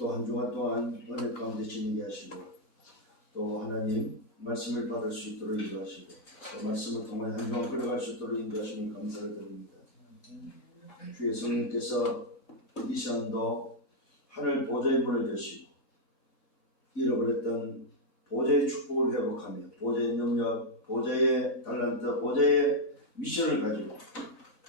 또 한 주간 동안 은혜 가운데 지니게 하시고 또 하나님 말씀을 받을 수 있도록 인도하시고 또 말씀을 통해 한 주간 끌어갈 수 있도록 인도하시니 감사를 드립니다. 주의 성령께서 이 시간도 하늘 보좌의 문을 여시고 잃어버렸던 보좌의 축복을 회복하며 보좌의 능력, 보좌의 달란트, 보좌의 미션을 가지고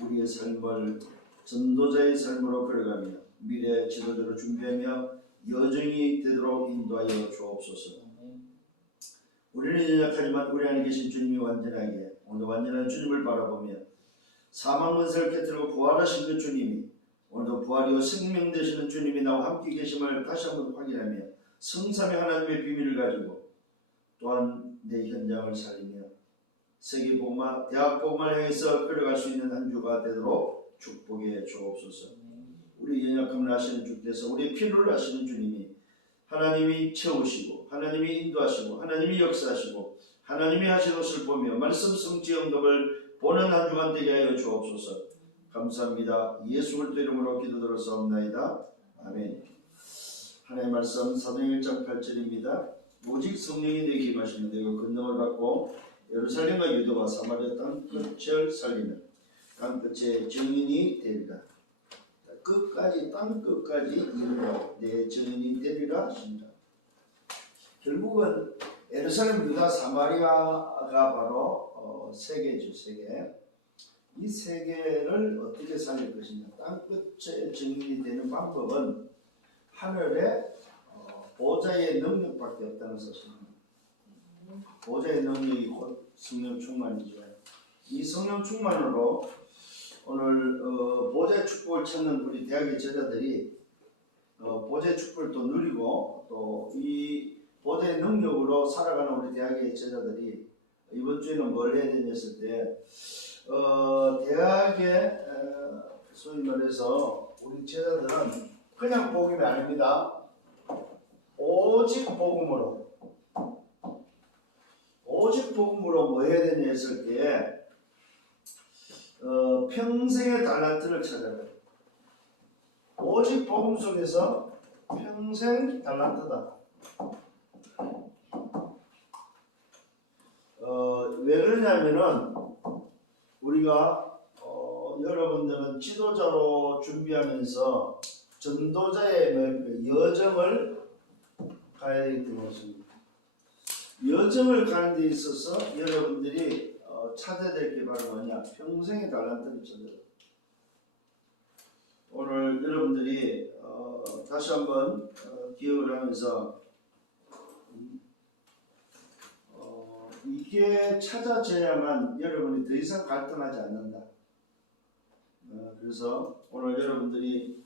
우리의 삶을 전도자의 삶으로 걸어가며 미래 지도자로 준비하며 여정이 되도록 인도하여 주옵소서. 우리는 연약하지만 우리 안에 계신 주님이 완전하게 오늘 완전한 주님을 바라보며 사망 권세를 깨뜨리고 부활하신 그 주님이 오늘도 부활이요 생명 되시는 주님이 나와 함께 계심을 다시 한번 확인하며 성삼위 하나님의 비밀을 가지고 또한 내 현장을 살리며 세계 복음화, 대학 복음화를 향해서 끌어갈 수 있는 한 주가 되도록 축복해 주옵소서. 우리 연약함을 아시는 주께서 우리의 필요를 아시는 주님이 하나님이 채우시고 하나님이 인도하시고 하나님이 역사하시고 하나님이 하신 것을 보며 말씀 성취 응답을 보는 한 주간 되게 하여 주옵소서. 감사합니다. 예수 그리스도 이름으로 기도드렸사옵나이다. 아멘. 하나님의 말씀 사도행 1장 8절입니다. 오직 성령이 내게 임하시면 내가 권능을 받고 예루살렘과 유다와 사마리아 땅 끝을 살리는 땅 끝의 증인이 되리라. 끝까지 땅 끝까지 이르러 내 증인이 되리라 하신다. 결국은 예루살렘, 유다, 사마리아가 바로 세계죠. 세계. 이 세계를 어떻게 살릴 것이냐. 땅 끝의 증인이 되는 방법은 하늘의 보좌의 능력밖에 없다는 사실입니다. 보좌의 능력이 곧 성령 충만이죠. 이 성령 충만으로 오늘 보좌의 축복을 찾는 우리 대학의 제자들이 보좌의 축복을 또 누리고 또 이 보좌의 능력으로 살아가는 우리 대학의 제자들이 이번 주에는 뭘 해야 되냐 했을 때 대학의 소위 말해서 우리 제자들은 그냥 복음이 아닙니다. 오직 복음으로 뭐 해야 되냐 했을 때 평생의 달란트를 찾아야 돼요. 오직 복음 속에서 평생 달란트다. 왜 그러냐면은 우리가 여러분들은 지도자로 준비하면서 전도자의 여정을 가야 되기 때문입니다. 여정을 가는 데 있어서 여러분들이 찾아야 될 게 바로 뭐냐? 평생의 달란트를 찾아야 돼요. 오늘 여러분들이 다시 한번 기억을 하면서 이게 찾아져야만 여러분이 더 이상 갈등하지 않는다. 그래서 오늘 여러분들이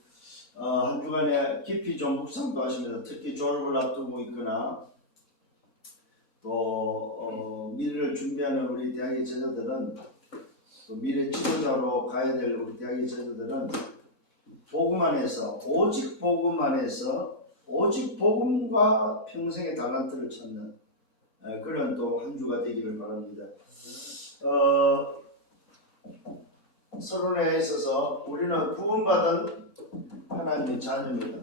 한 주간에 깊이 좀 묵상도 하시면서 특히 졸업을 앞두고 있거나 또 미래를 준비하는 우리 대학의 제자들은 또 미래 지도자로 가야 될 우리 대학의 제자들은 복음 안에서 오직 복음 안에서 오직 복음과 평생의 달란트를 찾는 그런 또 한 주가 되기를 바랍니다. 서론에 있어서 우리는 구원받은 하나님의 자녀입니다.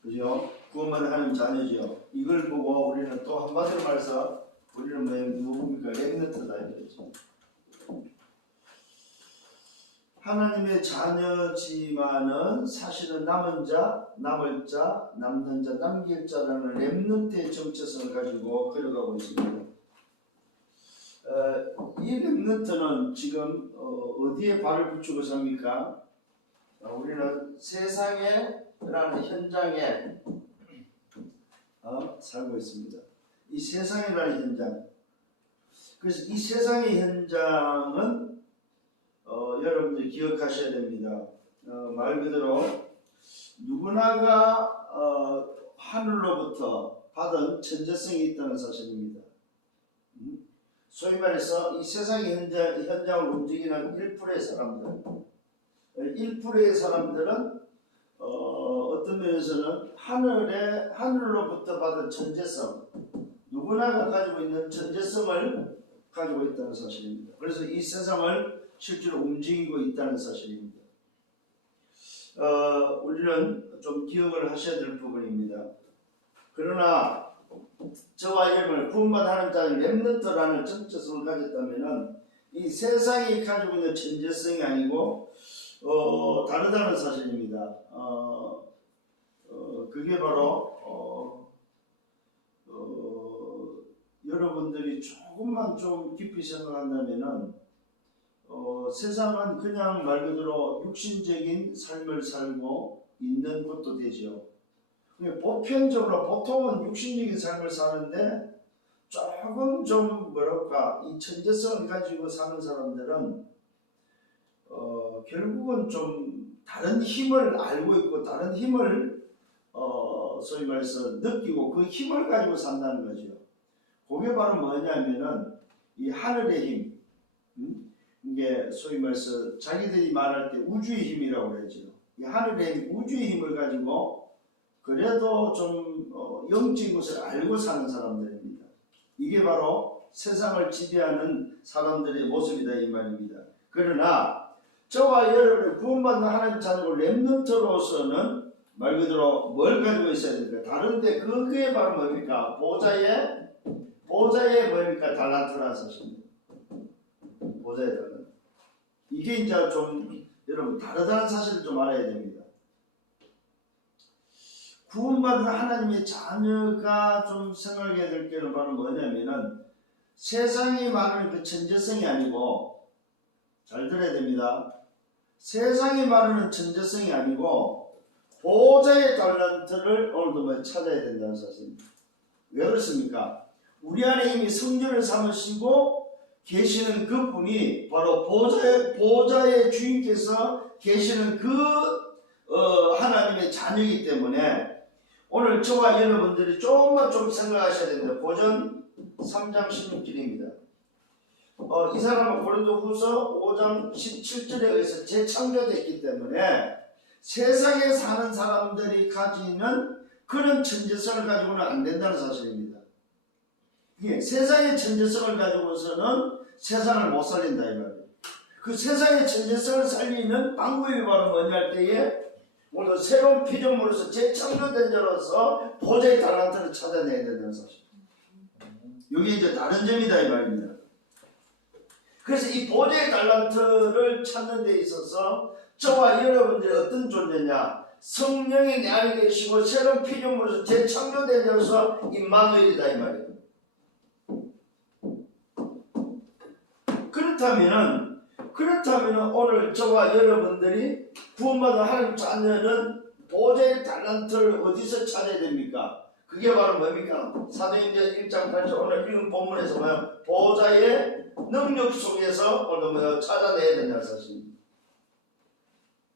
그죠? 구원받은 하나님 자녀지요. 이걸 보고 우리는 또 한마디로 말해서 우리는 누굽니까? 렘넌트다 이거죠. 하나님의 자녀지만은 사실은 남은 자, 남을 자, 남는 자, 남길 자라는 렘넌트의 정체성을 가지고 걸어가고 있습니다. 이 렘넌트는 지금 어디에 발을 붙이고 삽니까? 우리는 세상에라는 현장에 살고 있습니다. 이 세상이라는 현장. 그래서 이 세상의 현장은 여러분들이 기억하셔야 됩니다. 말 그대로 누구나가 하늘로부터 받은 천재성이 있다는 사실입니다. 소위 말해서 이 세상의 현장을 움직이는 1%의 사람들, 1%의 사람들은 어떤 면에서는 하늘로부터 받은 천재성, 누구나가 가지고 있는 천재성을 가지고 있다는 사실입니다. 그래서 이 세상을 실제로 움직이고 있다는 사실입니다. 우리는 좀 기억을 하셔야 될 부분입니다. 그러나 저와 여러분을 구원받은 하나님 자는 렘넌트라는 정체성을 가졌다면은 이 세상이 가지고 있는 천재성이 아니고 다르다는 사실입니다. 그게 바로 여러분들이 조금만 좀 깊이 생각한다면은 세상은 그냥 말 그대로 육신적인 삶을 살고 있는 것도 되죠. 보편적으로 보통은 육신적인 삶을 사는데 조금 좀 뭐랄까 이 천재성을 가지고 사는 사람들은 결국은 좀 다른 힘을 알고 있고 다른 힘을 소위 말해서 느끼고 그 힘을 가지고 산다는 거죠. 그게 바로 뭐냐면은 이 하늘의 힘, 이게 소위 말해서 자기들이 말할 때 우주의 힘이라고 그러죠. 이 하늘의 힘, 우주의 힘을 가지고 그래도 좀 영적인 것을 알고 사는 사람들입니다. 이게 바로 세상을 지배하는 사람들의 모습이다 이 말입니다. 그러나 저와 여러분의 구원받는 하나님 자녀고 렘넌트로서는 말 그대로 뭘 가지고 있어야 됩니까? 다른데 그게 바로 뭡니까? 보좌의 뭡니까? 달란트라는 사실입니다. 보좌의 달란트. 이게 이제 좀 여러분 다르다는 사실을 좀 알아야 됩니다. 구원받은 하나님의 자녀가 좀 생각해야 될 게는 바로 뭐냐면은 세상이 말하는 그 천재성이 아니고 잘 들어야 됩니다. 세상이 말하는 천재성이 아니고 보좌의 달란트를 오늘도 찾아야 된다는 사실입니다. 왜 그렇습니까? 우리 안에 이미 성전을 삼으시고 계시는 그분이 바로 보좌의 주인께서 계시는 그 하나님의 자녀이기 때문에 오늘 저와 여러분들이 조금만 좀 생각하셔야 됩니다. 고전 3장 16절입니다. 이 사람은 고린도후서 5장 17절에 의해서 재창조됐기 때문에 세상에 사는 사람들이 가지는 그런 천재성을 가지고는 안 된다는 사실입니다. 세상의 천재성을 가지고서는 세상을 못 살린다 이 말이에요. 그 세상의 천재성을 살리는 방법이 바로 뭐냐 할 때에 오늘 새로운 피조물로서 재창조된 자로서 보좌의 달란트를 찾아내야 된다는 사실. 여기 이제 다른 점이다 이 말입니다. 그래서 이 보좌의 달란트를 찾는 데 있어서 저와 여러분들이 어떤 존재냐? 성령이 내 안에 계시고 새로운 피조물로서 재창조된 자로서 임마누엘이다 이 말이에요. 그렇다면은 오늘 저와 여러분들이 구원받은 하나님 자녀는 보좌의 달란트를 어디서 찾아야 됩니까? 그게 바로 뭡니까? 사도행전 1장 8절 오늘 읽은 본문에서 뭐야? 보좌의 능력 속에서 오늘 뭐야? 찾아내야 된다는 사실입니다.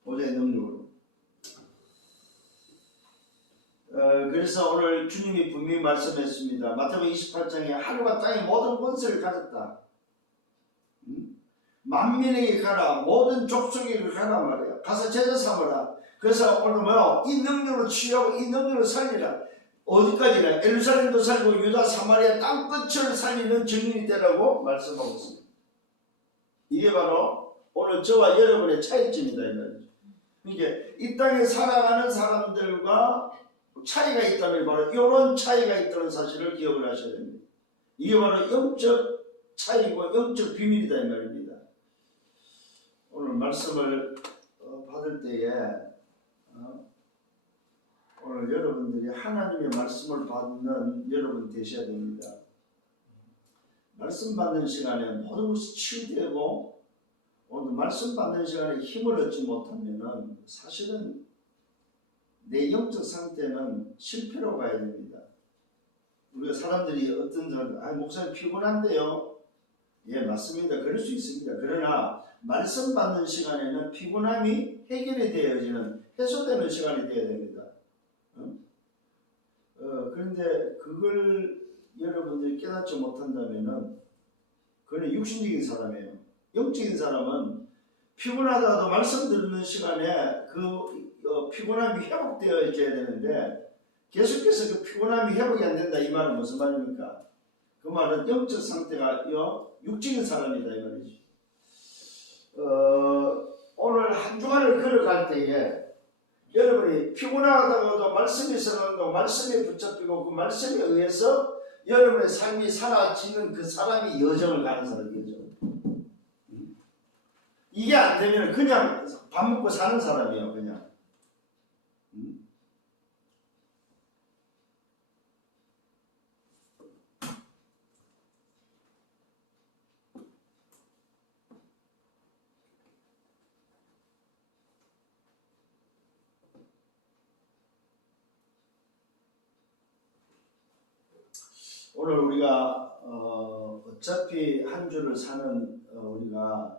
보좌의 능력으로. 그래서 오늘 주님이 분명히 말씀했습니다. 마태복음 28장에 하늘과 땅의 모든 권세를 가졌다. 만민에게 가라, 모든 족속에게 가라 말이야. 가서 제자 삼으라. 그래서 오늘 뭐야? 이 능력으로 치유하고 이 능력으로 살리라. 어디까지나 예루살렘도 살리고 유다 사마리아 땅 끝을 살리는 증인이 되라고 말씀하고 있습니다. 이게 바로 오늘 저와 여러분의 차이점이다 이 말이죠. 이게 이 땅에 살아가는 사람들과 차이가 있다면 바로 이런 차이가 있다는 사실을 기억을 하셔야 됩니다. 이게 바로 영적 차이고 영적 비밀이다 이 말입니다. 오늘 말씀을 받을 때에 오늘 여러분들이 하나님의 말씀을 받는 여러분 되셔야 됩니다. 말씀 받는 시간에 모든 것이 치유되고 오늘 말씀 받는 시간에 힘을 얻지 못하면 사실은 내 영적 상태는 실패로 가야 됩니다. 우리가 사람들이 어떤 사람, 목사님 피곤한데요. 예, 맞습니다. 그럴 수 있습니다. 그러나 말씀 받는 시간에는 피곤함이 해결이 되어지는 해소되는 시간이 되어야 됩니다. 그런데 그걸 여러분들이 깨닫지 못한다면은 그는 육신적인 사람이에요. 영적인 사람은 피곤하다가도 말씀 듣는 시간에 그 피곤함이 회복되어야 되는데 계속해서 그 피곤함이 회복이 안 된다. 이 말은 무슨 말입니까? 그 말은 영적 상태가 육적인 사람이다 이 말이죠. 오늘 한 주간을 걸어갈 때에 여러분이 피곤하다고도 말씀이 생각나고 말씀에 붙잡히고 그 말씀에 의해서 여러분의 삶이 사라지는 그 사람이 여정을 가는 사람이죠. 이게 안 되면 그냥 밥 먹고 사는 사람이에요. 그냥. 오늘 우리가 어차피 한 주를 사는 우리가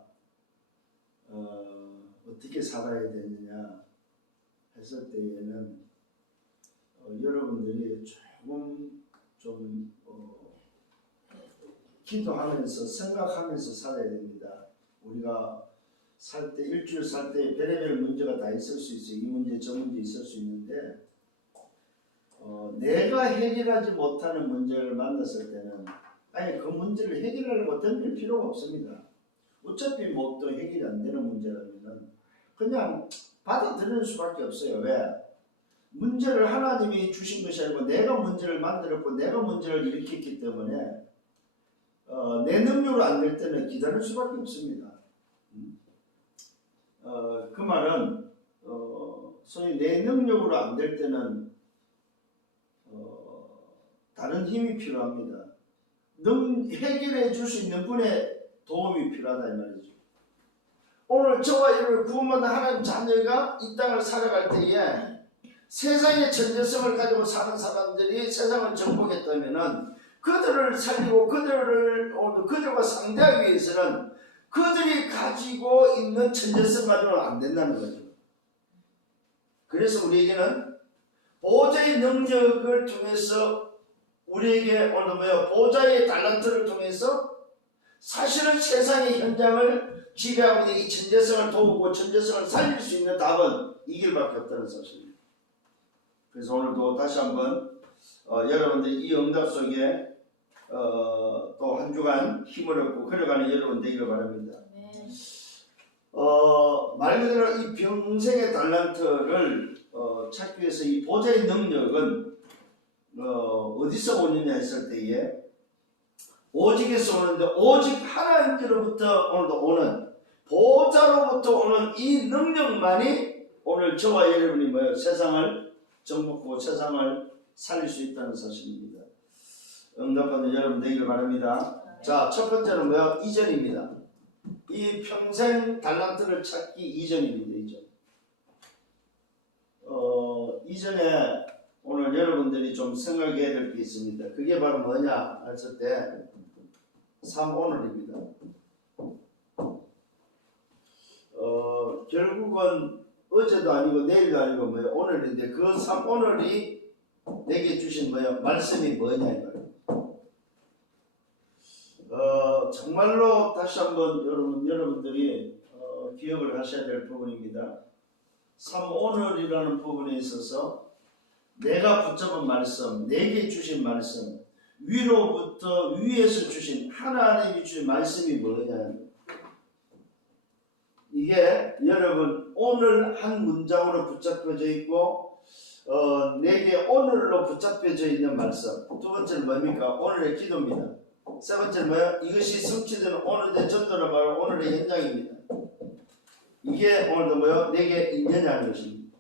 어떻게 살아야 되느냐 했을 때에는 여러분들이 조금 좀 기도하면서 생각하면서 살아야 됩니다. 우리가 살 때 일주일 살 때 별의별 문제가 다 있을 수 있어요. 이 문제 저 문제 있을 수 있는데 내가 해결하지 못하는 문제를 만났을 때는 아예 그 문제를 해결하려고 덤빌 필요가 없습니다. 어차피 뭐 또 해결이 안 되는 문제라면 그냥 받아들일 수밖에 없어요. 왜? 문제를 하나님이 주신 것이 아니고 내가 문제를 만들었고 내가 문제를 일으켰기 때문에 내 능력으로 안 될 때는 기다릴 수밖에 없습니다. 그 말은 소위 내 능력으로 안 될 때는 다른 힘이 필요합니다. 해결해 줄 수 있는 분의 도움이 필요하다 이 말이죠. 오늘 저와 여러분을 구원받은 하나님 자녀가 이 땅을 살아갈 때에 세상의 전제성을 가지고 사는 사람들이 세상을 정복했다면은 그들을 살리고 그들과 상대하기 위해서는 그들이 가지고 있는 전제성 가지고는 안 된다는 거죠. 그래서 우리에게는 보좌의 능력을 통해서 우리에게 오늘 보좌의 달란트를 통해서 사실은 세상의 현장을 지배하고 있는 이 전제성을 도우고 전제성을 살릴 수 있는 답은 이 길밖에 없다는 사실입니다. 그래서 오늘도 다시 한번 여러분들이 이 응답 속에 또 한 주간 힘을 얻고 걸어가는 여러분 되기를 바랍니다. 말 그대로 이 평생의 달란트를 찾기 위해서 이 보좌의 능력은 어디서 오느냐 했을 때에 오직에서 오는데 오직 하나님께로부터 오늘도 오는 보좌로부터 오는 이 능력만이 오늘 저와 여러분이 세상을 정복하고 세상을 살릴 수 있다는 사실입니다. 응답받는 여러분 되기를 바랍니다. 자, 첫 번째는 이전입니다. 이 평생 달란트를 찾기 이전입니다. 이전에 오늘 여러분들이 좀 생각해야 될 게 있습니다. 그게 바로 뭐냐 했을 때 3오늘입니다. 결국은 어제도 아니고 내일도 아니고 오늘인데 그 3오늘이 내게 주신 말씀이 뭐냐 이거예요. 정말로 다시 한번 여러분들이 기억을 하셔야 될 부분입니다. 3오늘이라는 부분에 있어서 내가 붙잡은 말씀, 내게 주신 말씀, 위로부터 위에서 주신 하나님이 주신 말씀이 뭐냐. 이게 여러분 오늘 한 문장으로 붙잡혀져 있고 내게 오늘로 붙잡혀져 있는 말씀. 두 번째는 뭡니까? 오늘의 기도입니다. 세 번째는 이것이 성취되는 오늘의 전도를 말하고 오늘의 현장입니다. 이게 오늘도 내게 있느냐는 것입니다.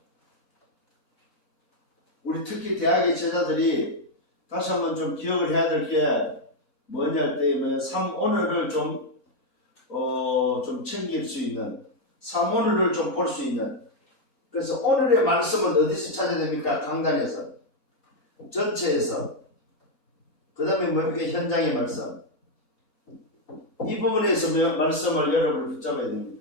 우리 특히 대학의 제자들이 다시 한번 좀 기억을 해야 될 게 뭐냐 할 때 3오늘을 좀 챙길 수 있는 3오늘을 좀 볼 수 있는 그래서 오늘의 말씀은 어디서 찾아야 됩니까? 강단에서 전체에서 그 다음에 현장의 말씀 이 부분에서 말씀을 여러분 붙잡아야 됩니다.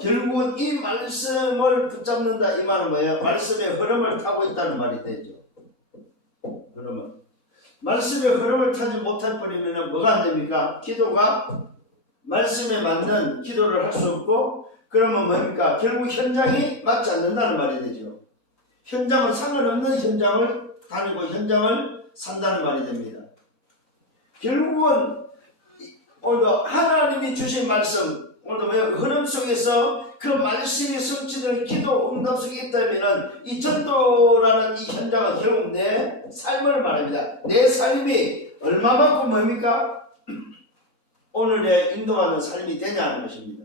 결국은 이 말씀을 붙잡는다 이 말은 뭐예요? 말씀의 흐름을 타고 있다는 말이 되죠. 흐름은 말씀의 흐름을 타지 못할 버리면 뭐가 안 됩니까? 기도가 말씀에 맞는 기도를 할 수 없고 그러면 뭡니까? 결국 현장이 맞지 않는다는 말이 되죠. 현장은 상관없는 현장을 다니고 현장을 산다는 말이 됩니다. 결국은 오늘 하나님이 주신 말씀 오늘도 왜 흐름 속에서 그 말씀이 성취되는 기도 응답 속에 있다면은 이 전도라는 이 현장은 결국 내 삶을 말합니다. 내 삶이 얼마만큼 뭡니까? 오늘의 인도하는 삶이 되냐는 것입니다.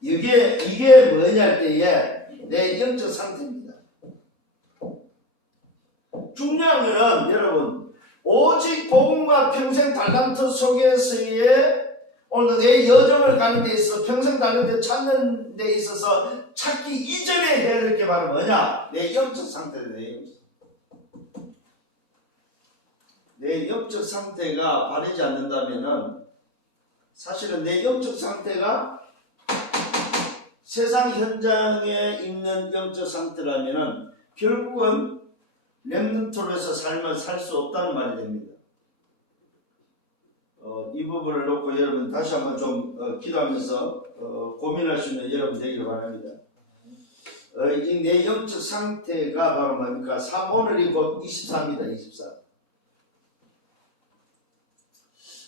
이게 뭐냐 할 때에 내 영적 상태입니다. 중요한 것은 여러분 오직 복음과 평생 달란트 속에서의 오늘 내 여정을 가는 데 있어서 평생 달란트 찾는 데 있어서 찾기 이전에 해야 될 게 바로 뭐냐? 내 영적 상태다. 내 영적 상태가 바르지 않는다면은 사실은 내 영적 상태가 세상 현장에 있는 영적 상태라면은 결국은 렘넌트로서 삶을 살 수 없다는 말이 됩니다. 이 부분을 놓고 여러분 다시 한번 좀 기도하면서 고민할 수 있는 여러분 되기를 바랍니다. 이 내 영적 상태가 바로 뭡니까? 오늘이 곧 24입니다. 24.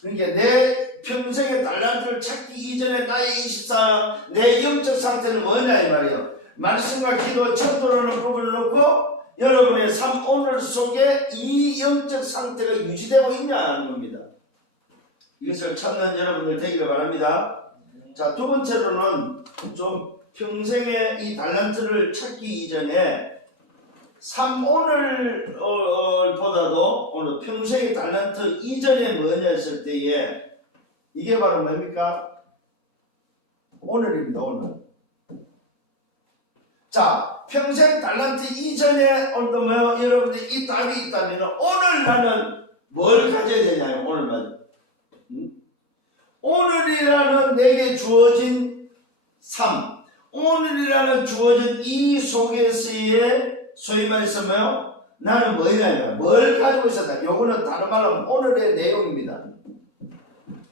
그러니까 내 평생의 달란트를 찾기 이전에 나의 24, 내 영적 상태는 뭐냐 이 말이에요. 말씀과 기도, 전도라는 부분을 놓고 여러분의 삶 오늘 속에 이 영적 상태가 유지되고 있냐 하는 겁니다. 이것을 찾는 여러분들 되기를 바랍니다. 자, 두 번째로는 좀 평생의 이 달란트를 찾기 이전에 삶 오늘 보다도 오늘 평생의 달란트 이전에 뭐냐 했을 때에 이게 바로 뭡니까? 오늘입니다. 오늘. 자, 평생 달란트 이전에 오늘도 뭐 여러분들 이 답이 있다면 오늘 나는 뭘 가져야 되냐요? 오늘 말이죠. 오늘이라는 내게 주어진 삶, 오늘이라는 주어진 이 속에서의 소위 말해서 뭐요? 나는 뭐냐? 뭘 가지고 있었다. 요거는 다른 말로 하면 오늘의 내용입니다.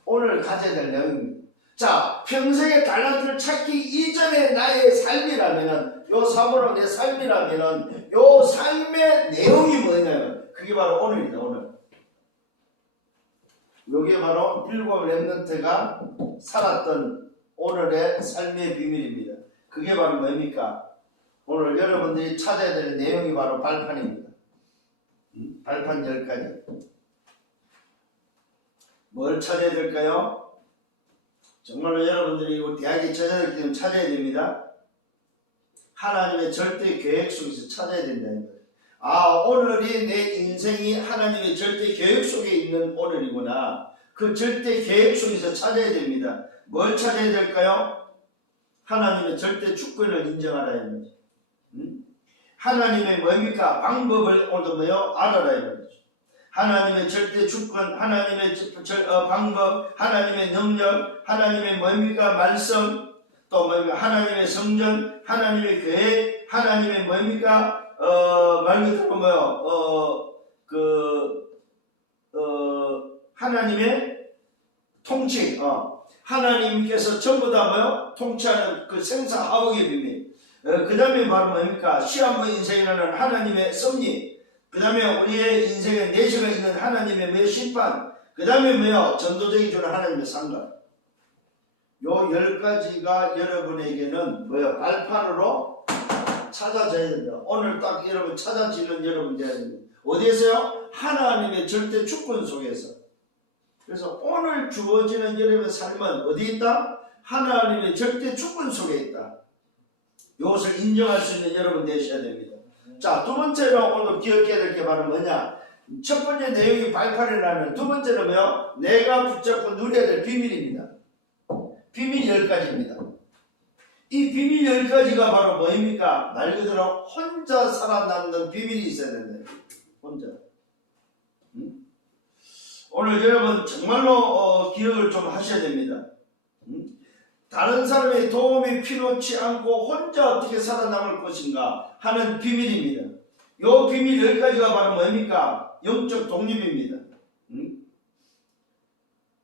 오늘 가져야 될 내용입니다. 자, 평생의 달란트를 찾기 이전에 나의 삶이라면은 요 삶으로 내 삶이라면은 요 삶의 내용이 뭐냐면 그게 바로 오늘이다. 오늘. 요게 바로 일곱 렘넌트가 살았던 오늘의 삶의 비밀입니다. 그게 바로 뭡니까? 오늘 여러분들이 찾아야 될 내용이 바로 발판입니다. 발판 10가지. 뭘 찾아야 될까요? 정말로 여러분들이 이거 대학에 찾아야 되기 때문에 찾아야 됩니다. 하나님의 절대 계획 속에서 찾아야 된다는 거예요. 아, 오늘이 내 인생이 하나님의 절대 계획 속에 있는 오늘이구나. 그 절대 계획 속에서 찾아야 됩니다. 뭘 찾아야 될까요? 하나님의 절대 주권을 인정하라는 거죠. 하나님의 뭡니까? 방법을 오늘도 뭐요? 알아라는 거죠. 하나님의 절대 주권, 하나님의 방법, 하나님의 능력, 하나님의 뭡니까? 말씀, 또 뭡니까? 하나님의 성전, 하나님의 계획, 하나님의 뭡니까? 말 그대로 뭐요? 하나님의 통치, 하나님께서 전부 다 뭐요? 통치하는 그 생사화복의 비밀. 그 다음에 바로 뭡니까? 시한부 인생이라는 하나님의 섭리. 그 다음에 우리의 인생의 내시가 있는 하나님의 매 심판. 그 다음에 뭐요? 전도적인 주는 하나님의 상관. 요 10가지가 여러분에게는 뭐요? 발판으로 찾아져야 된다. 오늘 딱 여러분 찾아지는 여러분 돼야 됩니다. 어디에서요? 하나님의 절대 주권 속에서. 그래서 오늘 주어지는 여러분의 삶은 어디 있다? 하나님의 절대 주권 속에 있다. 이것을 인정할 수 있는 여러분 되셔야 됩니다. 자, 두 번째로 오늘 기억해야 될 게 바로 뭐냐? 첫 번째 내용이 발판이라면 두 번째는 뭐요? 내가 붙잡고 누려야 될 비밀입니다. 비밀 10가지입니다. 이 비밀 10가지가 바로 뭐입니까? 말 그대로 혼자 살아남는 비밀이 있어야 된다. 혼자. 오늘 여러분 정말로 기억을 좀 하셔야 됩니다. 다른 사람의 도움이 필요치 않고 혼자 어떻게 살아남을 것인가 하는 비밀입니다. 이 비밀 10가지가 바로 뭡니까? 영적 독립입니다.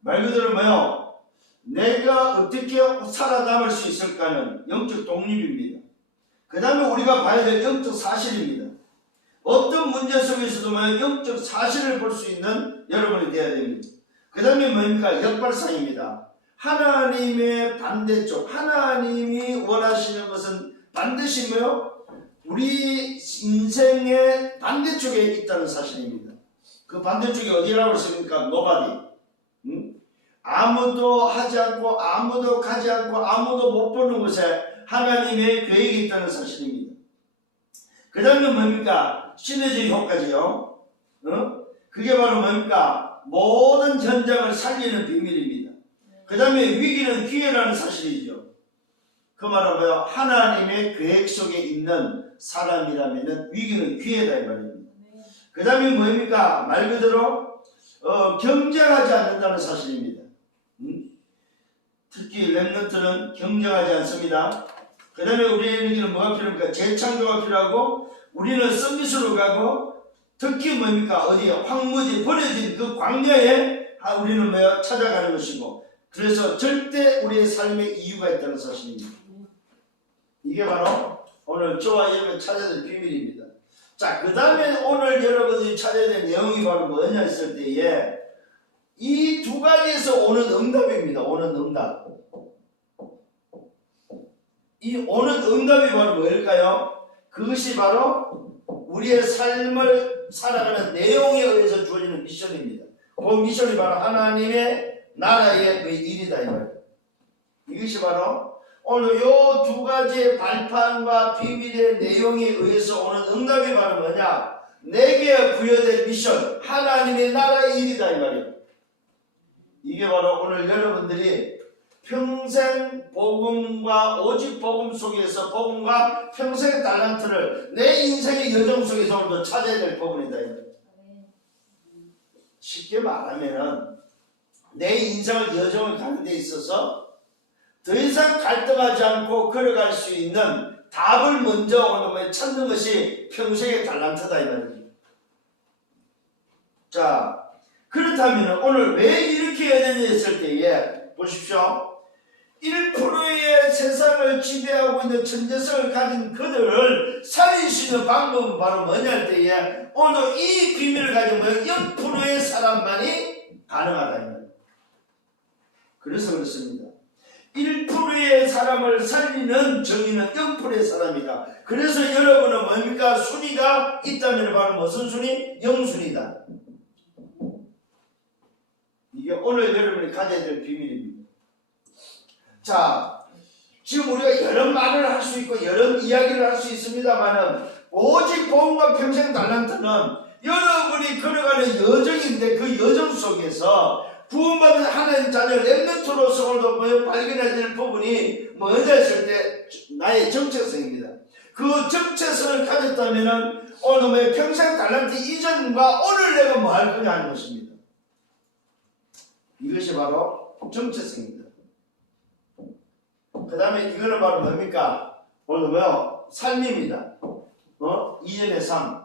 말 그대로 뭐요? 내가 어떻게 살아남을 수 있을까는 영적 독립입니다. 그 다음에 우리가 봐야 될 영적 사실입니다. 어떤 문제 속에서도 뭐요? 영적 사실을 볼 수 있는 여러분이 되어야 됩니다. 그 다음에 뭡니까? 역발상입니다. 하나님의 반대쪽, 하나님이 원하시는 것은 반드시 뭐요? 우리 인생의 반대쪽에 있다는 사실입니다. 그 반대쪽이 어디라고 했습니까? 노바디. 아무도 하지 않고 아무도 가지 않고 아무도 못 보는 곳에 하나님의 계획이 있다는 사실입니다. 그 다음에 뭡니까? 시너지 효과지요. 그게 바로 뭡니까? 모든 현장을 살리는 비밀입니다. 그 다음에 위기는 기회라는 사실이죠. 그 말은 뭐예요? 하나님의 계획 속에 있는 사람이라면 위기는 기회다 이 말입니다. 그 다음에 뭡니까? 말 그대로 경쟁하지 않는다는 사실입니다. 특히 렘넌트는 경쟁하지 않습니다. 그 다음에 우리에게는 뭐가 필요합니까? 재창조가 필요하고 우리는 서비스로 가고 특히 뭡니까? 어디에 황무지 버려진 그 광야에 우리는 뭐야? 찾아가는 것이고 그래서 절대 우리의 삶에 이유가 있다는 사실입니다. 이게 바로 오늘 저와 여러분이 찾아야 될 비밀입니다. 자, 그 다음에 오늘 여러분들이 찾아야 될 내용이 바로 뭐냐 했을 때에 이 두 가지에서 오는 응답입니다. 오는 응답. 이 오는 응답이 바로 뭘까요? 그것이 바로 우리의 삶을 살아가는 내용에 의해서 주어지는 미션입니다. 그 미션이 바로 하나님의 나라의 그 일이다 이 말이에요. 이것이 바로 오늘 이 두 가지의 발판과 비밀의 내용에 의해서 오는 응답이 바로 뭐냐? 내게 부여된 미션, 하나님의 나라의 일이다 이 말이에요. 이게 바로 오늘 여러분들이 평생 복음과 오직 복음 속에서 복음과 평생의 달란트를 내 인생의 여정 속에서 오늘도 찾아야 될 부분이다. 쉽게 말하면 내 인생을 여정을 가는 데 있어서 더 이상 갈등하지 않고 걸어갈 수 있는 답을 먼저 오늘 찾는 것이 평생의 달란트다 이 말이죠. 자, 그렇다면 오늘 왜 이렇게 해야 되냐 했을 때에 보십시오. 1%의 세상을 지배하고 있는 천재성을 가진 그들을 살릴 수 있는 방법은 바로 뭐냐 할 때에 오늘 이 비밀을 가지고 0%의 사람만이 가능하다. 그래서 그렇습니다. 1%의 사람을 살리는 정의는 0%의 사람이다. 그래서 여러분은 뭡니까? 순위가 있다면 바로 무슨 순위? 영순위다. 이게 오늘 여러분이 가져야 될 비밀입니다. 자, 지금 우리가 여러 말을 할 수 있고 여러 이야기를 할 수 있습니다만은 오직 복음과 평생 달란트는 여러분이 걸어가는 여정인데 그 여정 속에서 구원받은 하나님 자녀 렘넌트로서 오늘도 발견해야 될 부분이 뭐냐 했을 때 나의 정체성입니다. 그 정체성을 가졌다면 오늘 평생 달란트 이전과 오늘 내가 뭐 할 거냐 하는 것입니다. 이것이 바로 정체성입니다. 그 다음에 이거는 바로 뭡니까? 오늘 뭐요? 삶입니다. 이전의 삶.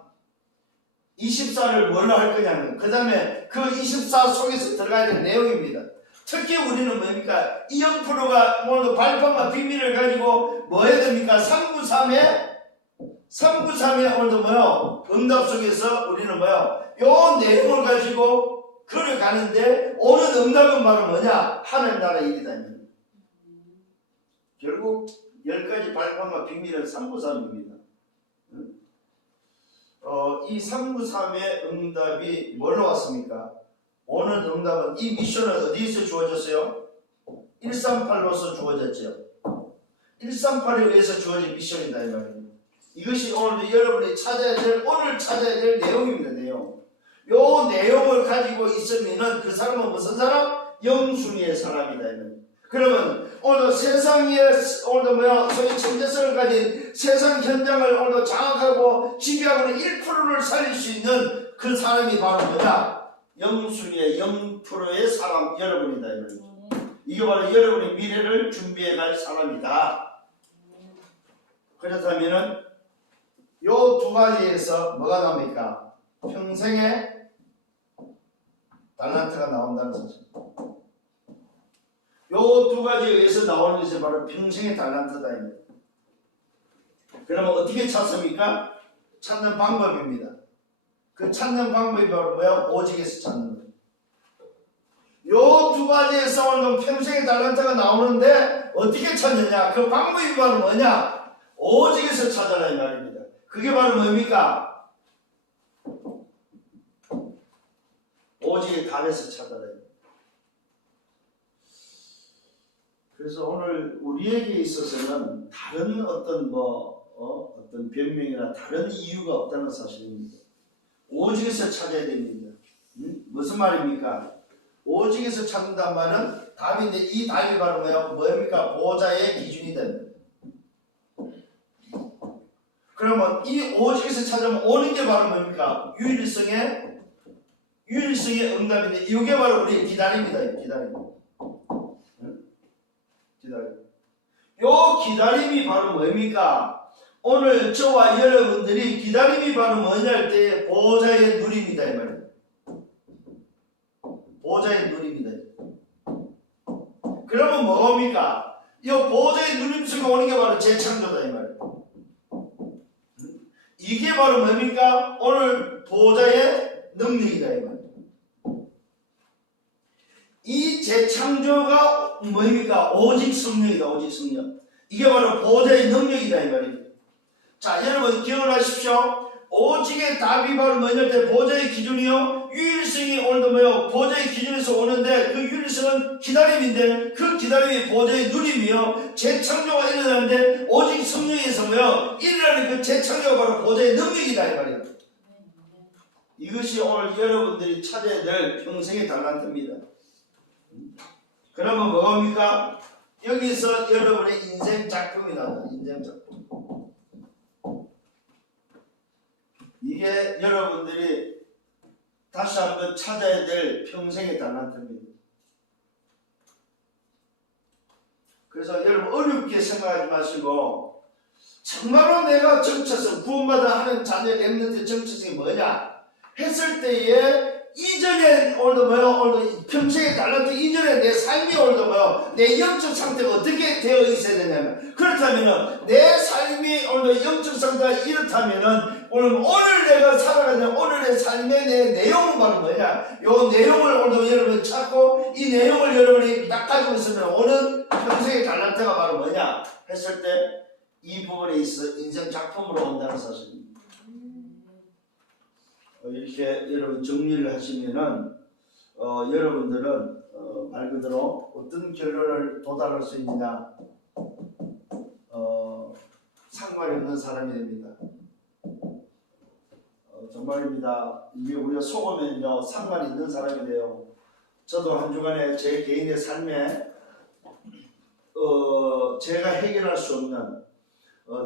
24를 뭘로 할 거냐면 그 다음에 그 24 속에서 들어가야 될 내용입니다. 특히 우리는 뭡니까? 이 0%가 오늘도 발판과 비밀을 가지고 뭐 해야 됩니까? 393의 오늘도 뭐요? 응답 속에서 우리는 뭐요? 요 내용을 가지고 걸어가는데 오는 응답은 바로 뭐냐? 하늘 나라 일이다. 결국 10가지 발판과 비밀은 393입니다. 이 393의 응답이 뭘로 왔습니까? 오는 응답은 이 미션은 어디에서 주어졌어요? 138로서 주어졌죠. 138에 의해서 주어진 미션이다 이 말이에요. 이것이 오늘도 여러분이 찾아야 될 오늘 찾아야 될 내용입니다. 내용. 요 내용을 가지고 있으면은 그 사람은 무슨 사람? 영순위의 사람이다 이 말이에요. 그러면 오늘 세상에 오늘도 소위 천재성을 가진 세상 현장을 오늘도 장악하고 지배하고 있는 1%를 살릴 수 있는 그 사람이 바로 뭐냐? 영순위의 0%의 사람 여러분이다 이 말이죠. 이게 바로 여러분의 미래를 준비해 갈 사람이다. 그렇다면은 요 두 가지에서 뭐가 나옵니까? 평생의 달란트가 나온다는 사실. 요 두 가지에 의해서 나오는 것이 바로 평생의 달란트다. 그러면 어떻게 찾습니까? 찾는 방법입니다. 그 찾는 방법이 바로 뭐야? 오직에서 찾는 거예요. 요 두 가지에서 오늘 평생의 달란트가 나오는데 어떻게 찾느냐? 그 방법이 바로 뭐냐? 오직에서 찾아라 이 말입니다. 그게 바로 뭡니까? 오직의 답에서 찾아라. 그래서 오늘 우리에게 있어서는 다른 어떤 어떤 변명이나 다른 이유가 없다는 사실입니다. 오직에서 찾아야 됩니다. 무슨 말입니까? 오직에서 찾는단 말은 답인데 이 답이 바로 뭡니까? 보좌의 기준이 됩니다. 그러면 이 오직에서 찾으면 오는 게 바로 뭡니까? 유일성의 응답인데 이게 바로 우리의 기다림이다. 요 기다림이 바로 뭡니까? 오늘 저와 여러분들이 기다림이 바로 뭐냐 할 때 보좌의 누림이다 이 말이에요. 보좌의 누림이다. 그러면 뭡니까? 이 보좌의 누림 속에 오는 게 바로 재창조다 이 말이에요. 이게 바로 뭡니까? 오늘 보좌의 능력이다 이 말이에요. 이 재창조가 뭡니까? 오직 성령이다. 오직 성령. 이게 바로 보좌의 능력이다 이 말이에요. 자, 여러분 기억을 하십시오. 오직의 답이 바로 뭐냐 할 때 보좌의 기준이요. 유일성이 오늘도 뭐요? 보좌의 기준에서 오는데 그 유일성은 기다림인데 그 기다림이 보좌의 누림이요. 재창조가 일어나는데 오직 성령에서 뭐요? 일어나는 그 재창조가 바로 보좌의 능력이다 이 말이에요. 이것이 오늘 여러분들이 찾아야 될 평생의 달란트입니다. 그러면 뭐입니까? 여기서 여러분의 인생 작품이 나온다. 인생 작품. 이게 여러분들이 다시 한번 찾아야 될 평생의 달란트입니다. 그래서 여러분 어렵게 생각하지 마시고 정말로 내가 정체성 구원받아 하는 자녀 렘넌트 정체성이 뭐냐 했을 때에 이전에 오늘도 평생의 달란트 이전에 내 삶이 오늘도 내 영적 상태가 어떻게 되어 있어야 되냐면 그렇다면은 내 삶이 오늘도 영적 상태가 이렇다면은 오늘 내가 살아가는 오늘의 삶의 내 내용은 바로 뭐냐? 요 내용을 오늘도 여러분 찾고 이 내용을 여러분이 딱 가지고 있으면 오늘 평생의 달란트가 바로 뭐냐 했을 때 이 부분에 있어 인생 작품으로 온다는 사실입니다. 이렇게 여러분 정리를 하시면은 여러분들은 말 그대로 어떤 결론을 도달할 수 있느냐 상관이 없는 사람이 됩니다. 정말입니다. 이게 우리가 속으면요 상관이 있는 사람이 돼요. 저도 한 주간에 제 개인의 삶에 제가 해결할 수 없는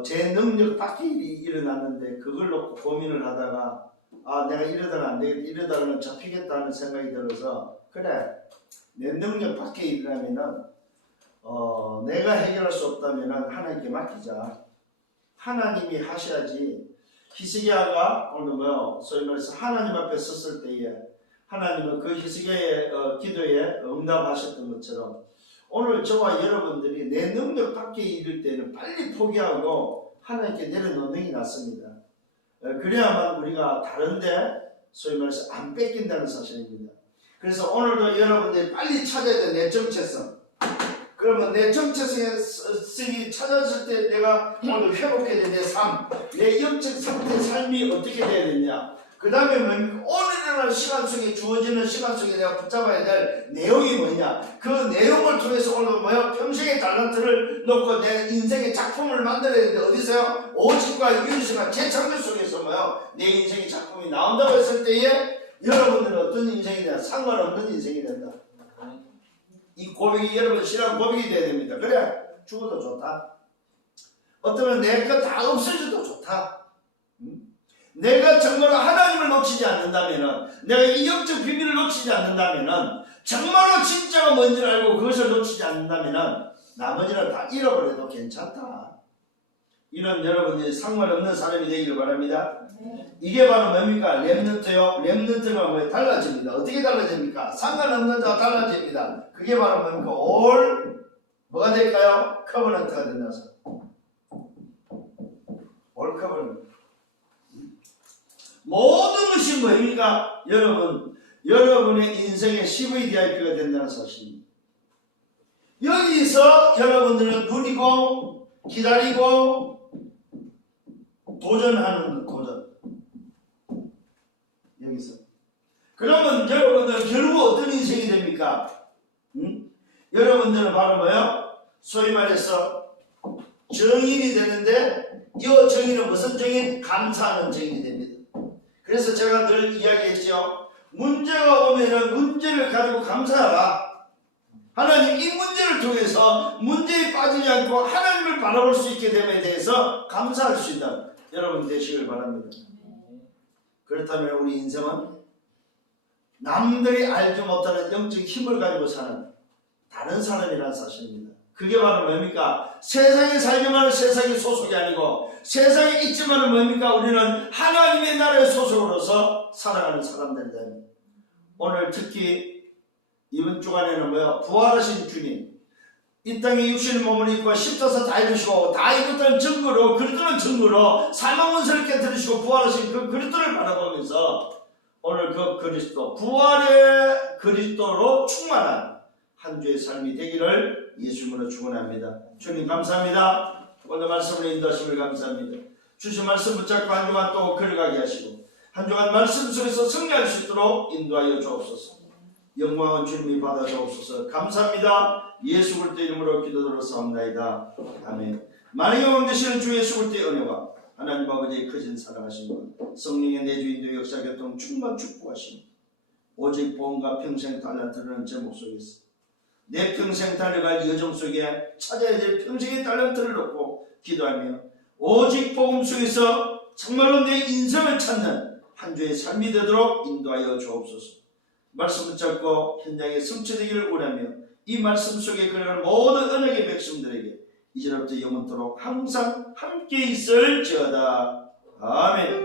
제 능력 밖의 일이 일어났는데 그걸 놓고 고민을 하다가 내가 이러다가 안 되겠다, 이러다가는 잡히겠다는 생각이 들어서 그래 내 능력 밖의 일이라면은 내가 해결할 수 없다면은 하나님께 맡기자. 하나님이 하셔야지. 히스기야가 오늘 소위 말해서 하나님 앞에 섰을 때에 하나님은 그 히스기야의 기도에 응답하셨던 것처럼 오늘 저와 여러분들이 내 능력 밖에 이를 때는 빨리 포기하고 하나님께 내려놓는 게 낫습니다. 그래야만 우리가 다른데 소위 말해서 안 뺏긴다는 사실입니다. 그래서 오늘도 여러분들이 빨리 찾아야 돼. 내 정체성. 그러면 내 정체성이 찾았을 때 내가 오늘 회복해야 돼. 내 삶, 내 영적 상태 삶이 어떻게 돼야 되냐. 그 다음에 오늘이라는 시간 속에 주어지는 시간 속에 내가 붙잡아야 될 내용이 뭐냐. 그 내용을 통해서 오늘 평생의 달란트를 놓고 내 인생의 작품을 만들어야 되는데 어디서요? 오직과 유일성과 재창조 속에서 내 인생의 작품이 나온다고 했을 때에 여러분들은 어떤 인생이 되냐? 상관없는 인생이 된다. 이 고백이 여러분 신앙 고백이 돼야 됩니다. 그래 죽어도 좋다. 어쩌면 내 것 다 없어져도 좋다. 내가 정말로 하나님을 놓치지 않는다면은 내가 이 영적 비밀을 놓치지 않는다면은 정말로 진짜가 뭔지를 알고 그것을 놓치지 않는다면은 나머지는 다 잃어버려도 괜찮다. 이런 여러분들이 상관없는 사람이 되기를 바랍니다. 이게 바로 뭡니까? 렘넌트요. 렘넌트가 뭐예요? 달라집니다. 어떻게 달라집니까? 상관없는 자가 달라집니다. 그게 바로 뭡니까? 올 뭐가 될까요? 커버넌트가 된다서. 올 커버넌트. 모든 것이 뭡니까? 여러분 여러분의 인생의 CVDIP가 된다는 사실입니다. 여기서 여러분들은 누리고 기다리고 도전하는 도전. 여기서. 그러면 여러분들은 결국 어떤 인생이 됩니까? 여러분들은 바로 뭐요? 소위 말해서 정인이 되는데 이 정인은 무슨 정인? 감사하는 정인이 됩니다. 그래서 제가 늘 이야기했죠. 문제가 오면은 문제를 가지고 감사하라. 하나님 이 문제를 통해서 문제에 빠지지 않고 하나님을 바라볼 수 있게 됨에 대해서 감사할 수 있다. 여러분 되시길 바랍니다. 그렇다면 우리 인생은 남들이 알지 못하는 영적 힘을 가지고 사는 다른 사람이라는 사실입니다. 그게 바로 뭡니까? 세상에 살지만은 세상의 소속이 아니고 세상에 있지만은 뭡니까? 우리는 하나님의 나라의 소속으로서 살아가는 사람들이다. 오늘 특히 이번 주간에는 뭐야? 부활하신 주님 이 땅에 육신의 몸을 입고 십자서 다 이루시고 다 이것들은 증거로 그리스도는 증거로 사망문서를 깨뜨리시고 부활하신 그 그리스도를 바라보면서 오늘 그 그리스도 부활의 그리스도로 충만한 한 주의 삶이 되기를 예수님으로 축원합니다. 주님 감사합니다. 오늘 말씀을 인도하심을 감사합니다. 주신 말씀 붙잡고 한 주간 또 걸어가게 하시고 한 주간 말씀 속에서 승리할 수 있도록 인도하여 주옵소서. 영광은 주님이 받아 주옵소서. 감사합니다. 예수 그리스도 이름으로 기도드렸사옵나이다. 아멘. 만왕의 왕 되시는 주 예수 그리스도의 은혜와 하나님 아버지의 크신 사랑하심과 성령의 내주인도 역사 교통 충만 축복하심 오직 보험과 평생 달란트라는 제목 속에서 내 평생 달려갈 여정 속에 찾아야 될 평생의 달란트를 놓고 기도하며 오직 복음 속에서 정말로 내 인생을 찾는 한 주의 삶이 되도록 인도하여 주옵소서. 말씀 붙잡고 현장에 성취되기를 원하며 이 말씀 속에 걸어가는 모든 언약의 백성들에게 이제부터 영원토록 항상 함께 있을지어다. 아멘.